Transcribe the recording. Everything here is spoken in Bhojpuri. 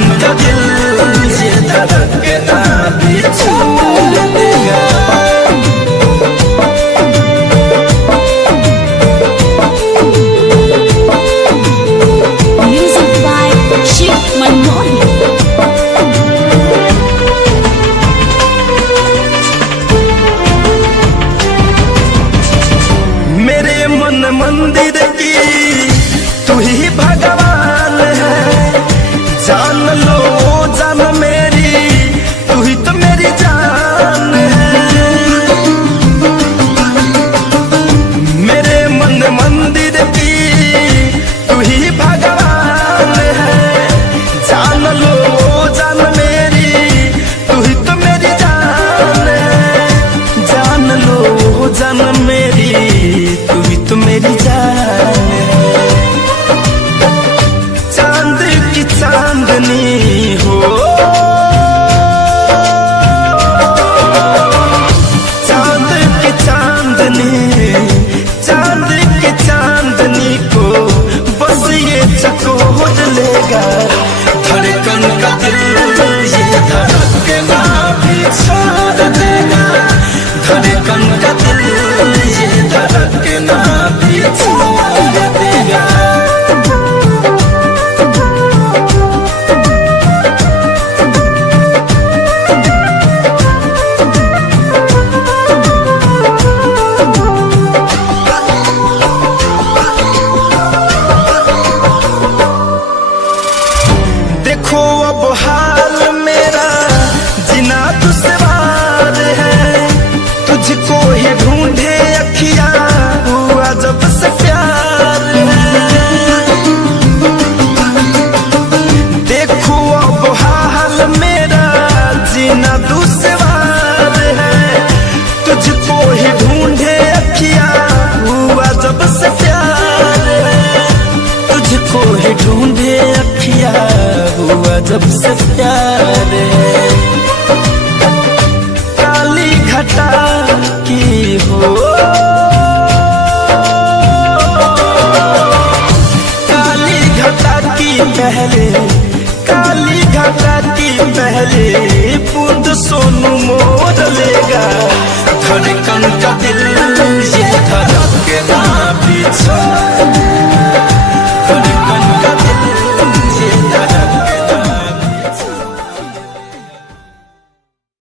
धड़कन का दिल ये धड़कना भी छोड़ देगा। Music by Shiv Manmohan. मेरे मन मंदिर की तू ही भगवान है, जान लो जान मेरी तू ही तो मेरी जान है। मेरे मन मंदिर की तू ही भगवान है, जान लो जान मेरी तू ही तो मेरी जान है। जान लो जान मेरी तू ही तो मेरी जान है। चांद की चांदनी हो, चांद की चांदनी, चांद की चांदनी को बस ये चकोर लेगा। धड़कन का दिल ये धड़कना भी छोड़ देगा। धड़कन का दिल ये धड़कना भी छोड़ देगा। देखो अब हाल मेरा जीना दुश्वार है, तुझको ही ढूंढे अखियां हुआ जब से प्यार है। देखो अब हाल मेरा जीना दुश्वार है, तुझको ही ढूंढे अखियां हुआ जब से प्यार है। तुझको ही ढूंढे अखियां हुआ जब से प्यार है। काली घटा की हो, काली घटा की पहले, काली घटा की पहले बूंद सोनू मोर लेगा। धड़कन का दिल ये धड़कना भी छोड़